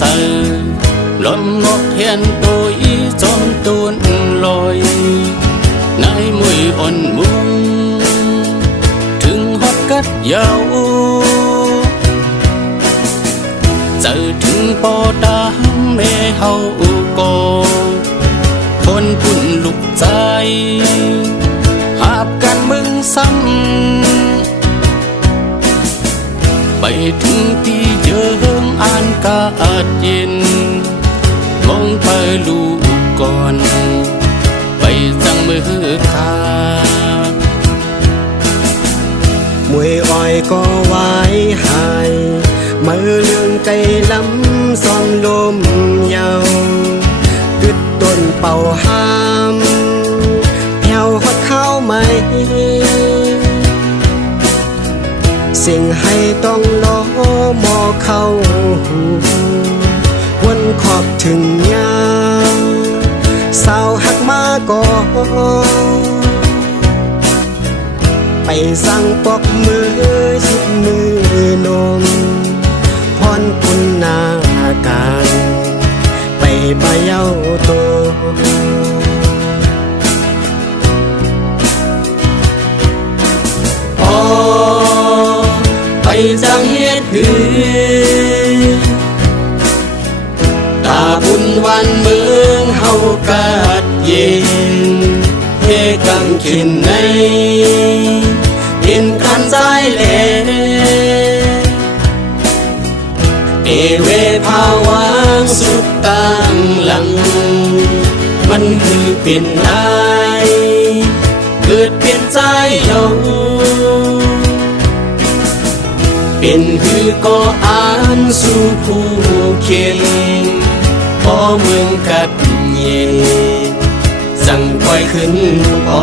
sờ lom ngọt hiền tôi trong tuôn lôi nay mùi ồn mungถึง hót cắt dao giờ ถึง ปอดาแม่เฮาก็คนปุ่นลุกใจหาบกันมึงซ้ำไปถึงที่เยิงอ่านกาดเย็นมองไปลูกก่อนไปจังมือขามวยอ้อยก็ไว้หายมือเรื่องไก่ล้ำซ้อนลมยาวกึดต้นเป่าห้ามแถวหดเข้าไหมสิ่งให้ต้องล้อมอเข้าหูวนขอบถึงยามสาวหักมาก่อนไปสั่งปอกมือชิดมือนมพรคุณนาการไปบ่เย้าโตไปจังเฮ็ดหือตาบุญวันเมืองเฮากาดเย็นเฮกังขินในเห็นกันใจแลเอเวภาวะสุดต่างหลังมันคือเป็นนายเกิดเป็นใจเฮาเป็นคือก็อ่านสู่ผู้เขียนพอเมืองกัดเย็นสั่งปล่อยขึ้นปอ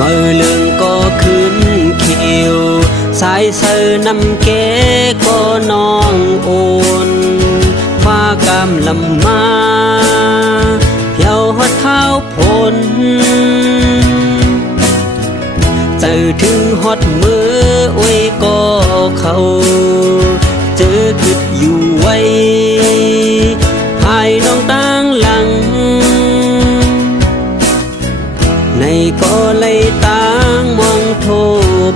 มือเลืองก็ขึ้นเขียวสายเสือนำแกก็น้องโอนฟ้ากำลำมาเพียวหดเท้าพลเจอถึงหดมืออวยก็เขาเจอคิดอยู่ไว้ภายน้องตั้งหลังในก็เลยต่างมองโท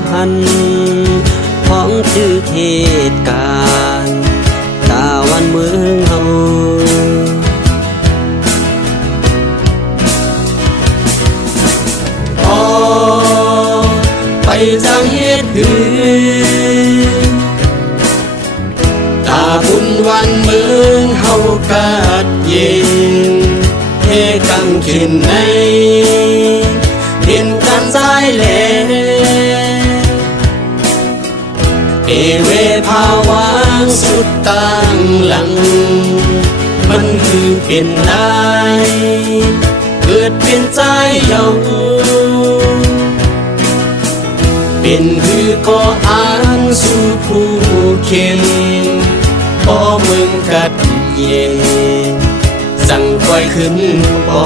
พันของชื่อเหตุการณ์ตาวันเมืองเฮาไปจังเฮ็ดหือตาบุญวันเมืองเฮากาดเย็นเฮกังขินในเห็นกันใจแลเอเวภาวะสุดต่างหลังมันคือเป็นนายเกิดเป็นใจเยาเป็นคือก็อ่านสู่ผู้เขียนพอเมืองกัดเย็นสั่งปล่อยขึ้นปอ